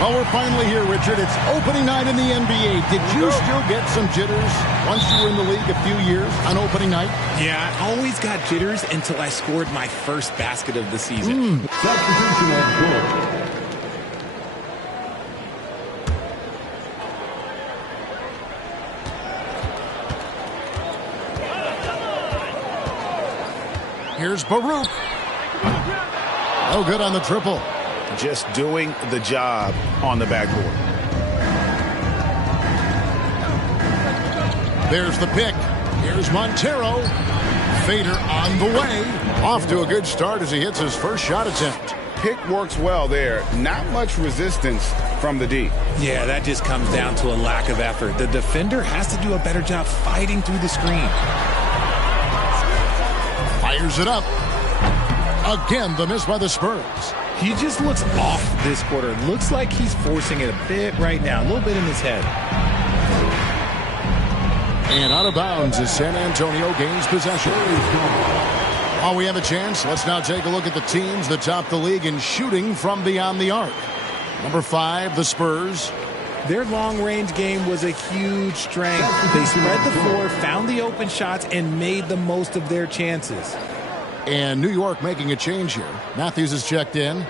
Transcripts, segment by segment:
Well, we're finally here, Richard. It's opening night in the NBA. Did you still get some jitters once you were in the league a few years on opening night? Yeah, I always got jitters until I scored my first basket of the season. Substitution of goal. Here's Baruch. No good on the triple. Just doing the job on the backboard. There's the pick. Here's Montero. Fader on the way. Off to a good start as he hits his first shot attempt. Pick works well there. Not much resistance from the D. Yeah, that just comes down to a lack of effort. The defender has to do a better job fighting through the screen. Fires it up. Again, the miss by the Spurs. He just looks off this quarter. Looks like he's forcing it a bit right now. A little bit in his head. And out of bounds as San Antonio gains possession. While we have a chance, let's now take a look at the teams that top the league in shooting from beyond the arc. Number 5, the Spurs. Their long-range game was a huge strength. They spread the floor, found the open shots, and made the most of their chances. And New York making a change here. Matthews is checked in.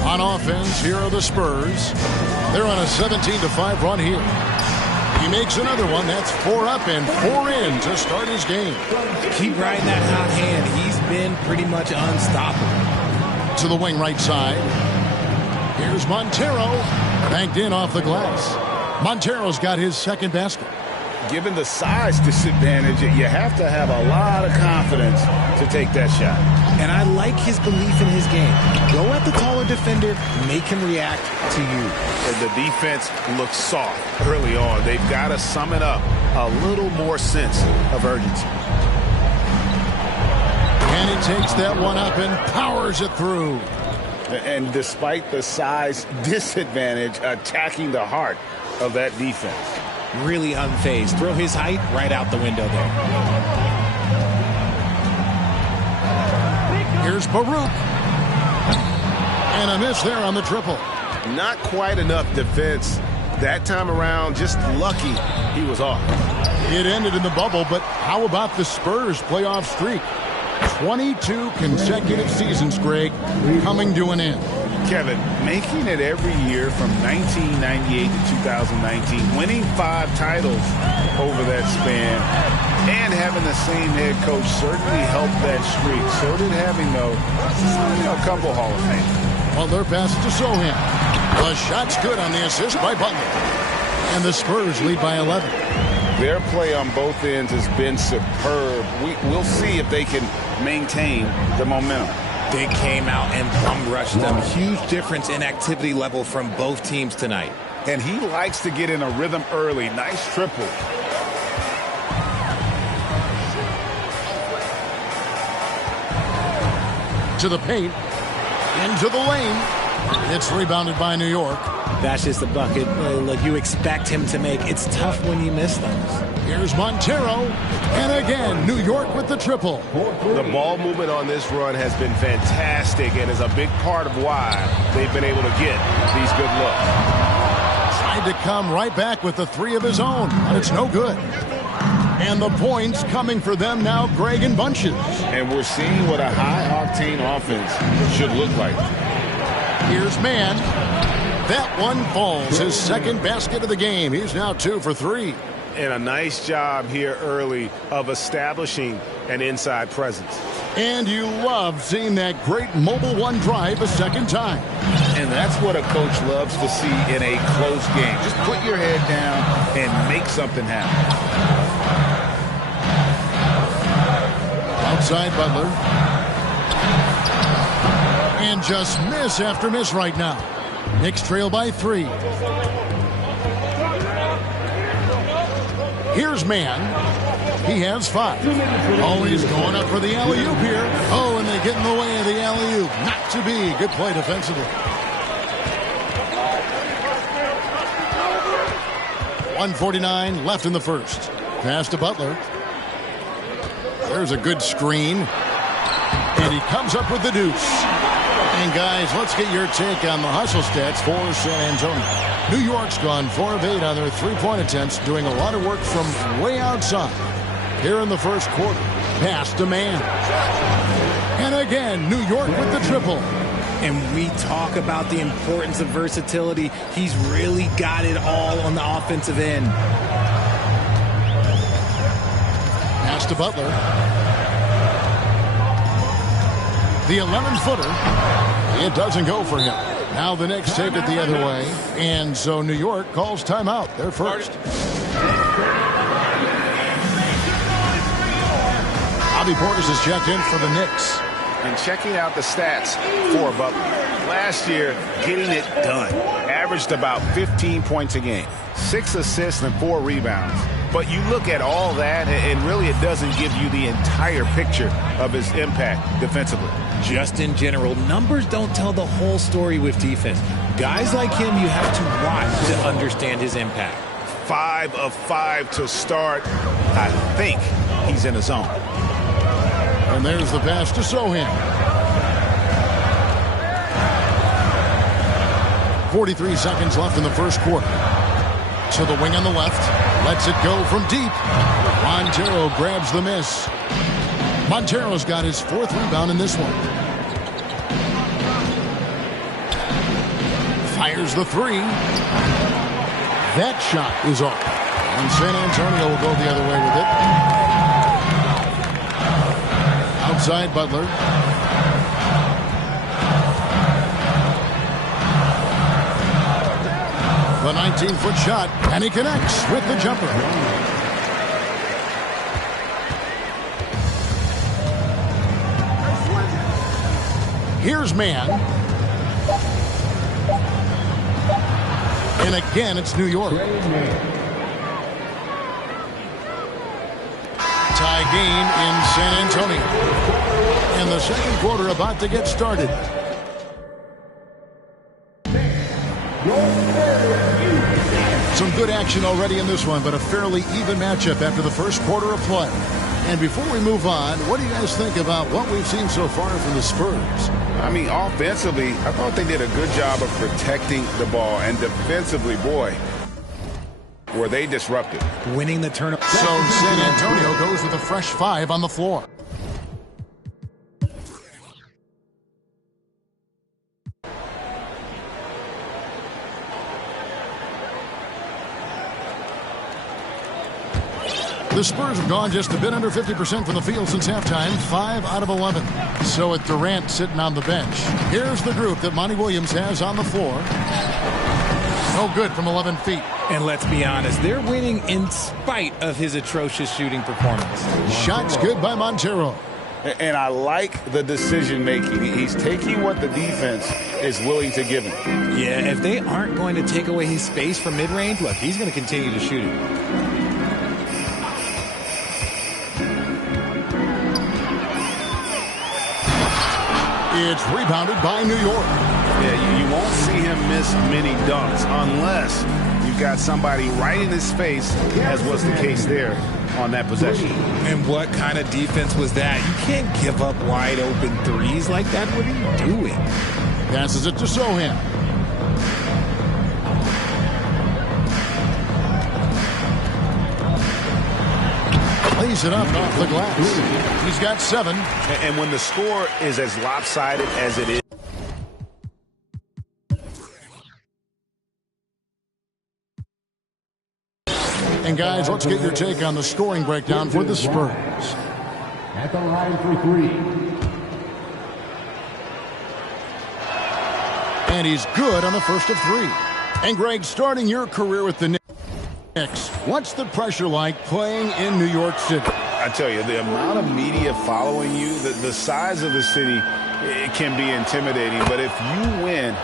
On offense, here are the Spurs. They're on a 17-5 run here. He makes another one. That's 4 up and 4 in to start his game. Keep riding that hot hand. He's been pretty much unstoppable. To the wing right side. Here's Montero. Banked in off the glass. Montero's got his second basket. Given the size disadvantage, you have to have a lot of confidence to take that shot. And I like his belief in his game. Go at the taller defender, make him react to you. And the defense looks soft early on. They've got to sum it up. A little more sense of urgency. And he takes that one up and powers it through. And despite the size disadvantage, attacking the heart of that defense. Really unfazed. Throw his height right out the window there. Here's Baruch. And a miss there on the triple. Not quite enough defense that time around. Just lucky he was off. It ended in the bubble, but how about the Spurs playoff streak? 22 consecutive seasons, Greg, coming to an end. Kevin, making it every year from 1998 to 2019, winning 5 titles over that span, and having the same head coach certainly helped that streak. So did having, though, a couple Hall of Fame. Well, they're passing to Sohan. The shot's good on the assist by Butler. And the Spurs lead by 11. Their play on both ends has been superb. We'll see if they can maintain the momentum. They came out and bum rushed them. Huge difference in activity level from both teams tonight. And he likes to get in a rhythm early. Nice triple. To the paint. Into the lane. It's rebounded by New York. That's just a bucket like you expect him to make. It's tough when you miss those. Here's Montero. And again, New York with the triple. The ball movement on this run has been fantastic and is a big part of why they've been able to get these good looks. Tried to come right back with the 3 of his own, but it's no good. And the points coming for them now, Greg, in bunches. And we're seeing what a high-octane offense should look like. Here's Mann. That one falls. His second basket of the game. He's now 2 for 3. And a nice job here early of establishing an inside presence. And you love seeing that great mobile one drive a second time. And that's what a coach loves to see in a close game. Just put your head down and make something happen. Outside Butler. And just miss after miss right now. Knicks trail by 3. Here's Mann. He has 5. Oh, he's going up for the alley-oop here. Oh, and they get in the way of the alley-oop. Not to be. Good play defensively. 1:49 left in the first. Pass to Butler. There's a good screen. And he comes up with the deuce. And guys, let's get your take on the hustle stats for San Antonio. New York's gone 4 of 8 on their three-point attempts, doing a lot of work from way outside. Here in the first quarter, pass to man. And again, New York with the triple. And we talk about the importance of versatility. He's really got it all on the offensive end. Pass to Butler. The 11-footer. It doesn't go for him. Now the Knicks take it the other way. And so New York calls timeout. They're first. Bobby Portis is checked in for the Knicks. And checking out the stats for Butler. Last year, getting it done. Averaged about 15 points a game. 6 assists and 4 rebounds. But you look at all that, and really it doesn't give you the entire picture of his impact defensively. Just in general, numbers don't tell the whole story with defense. Guys like him, you have to watch to understand his impact. 5 of 5 to start. I think he's in the zone. And there's the pass to Sohan. 43 seconds left in the first quarter. To the wing on the left. Lets it go from deep. Montero grabs the miss. Montero's got his 4th rebound in this one. Fires the 3. That shot is off. And San Antonio will go the other way with it. Outside Butler. The 19-foot shot, and he connects with the jumper. Here's man. And again, it's New York. Tie game in San Antonio. And the second quarter about to get started. Some good action already in this one, but a fairly even matchup after the first quarter of play. And before we move on, what do you guys think about what we've seen so far from the Spurs? I mean, offensively, I thought they did a good job of protecting the ball. And defensively, boy, were they disruptive. Winning the tournament. So San Antonio goes with a fresh 5 on the floor. The Spurs have gone just a bit under 50% from the field since halftime, 5 out of 11. So with Durant sitting on the bench, here's the group that Monty Williams has on the floor. No good from 11 feet. And let's be honest, they're winning in spite of his atrocious shooting performance. Shots good by Montero. And I like the decision making. He's taking what the defense is willing to give him. Yeah, if they aren't going to take away his space from mid-range, look, he's going to continue to shoot it. It's rebounded by New York. Yeah, you won't see him miss many dunks unless you've got somebody right in his face, as was the case there on that possession. And what kind of defense was that? You can't give up wide open threes like that. What are you doing? Passes it to Sohan. Lays it up off the glass. He's got 7. And when the score is as lopsided as it is. And guys, let's get your take on the scoring breakdown for the Spurs. At the line for 3. And he's good on the first of 3. And Greg, starting your career with the Knicks, what's the pressure like playing in New York City? I tell you, the amount of media following you, the size of the city, it can be intimidating. But if you win,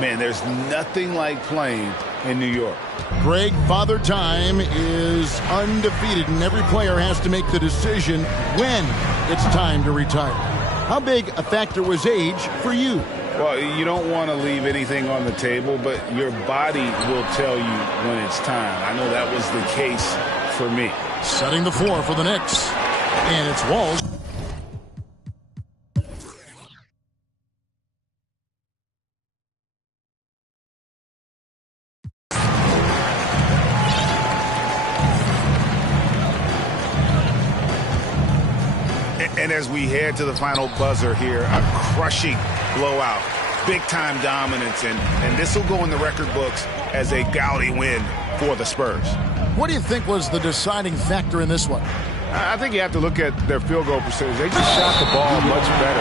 man, there's nothing like playing in New York. Greg, Father Time is undefeated, and every player has to make the decision when it's time to retire. How big a factor was age for you? Well, you don't want to leave anything on the table, but your body will tell you when it's time. I know that was the case for me. Setting the floor for the Knicks. And it's Walls. And as we head to the final buzzer here, a crushing blowout, big-time dominance, and this will go in the record books as a gaudy win for the Spurs. What do you think was the deciding factor in this one? I think you have to look at their field goal percentage. They just shot the ball much better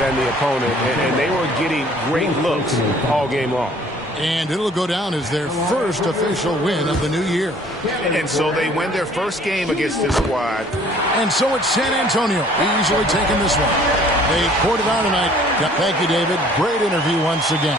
than the opponent, and they were getting great looks all game long. And it'll go down as their first official win of the new year. And so they win their first game against this squad. And so it's San Antonio easily taking this one. They poured it on tonight. Thank you, David. Great interview once again.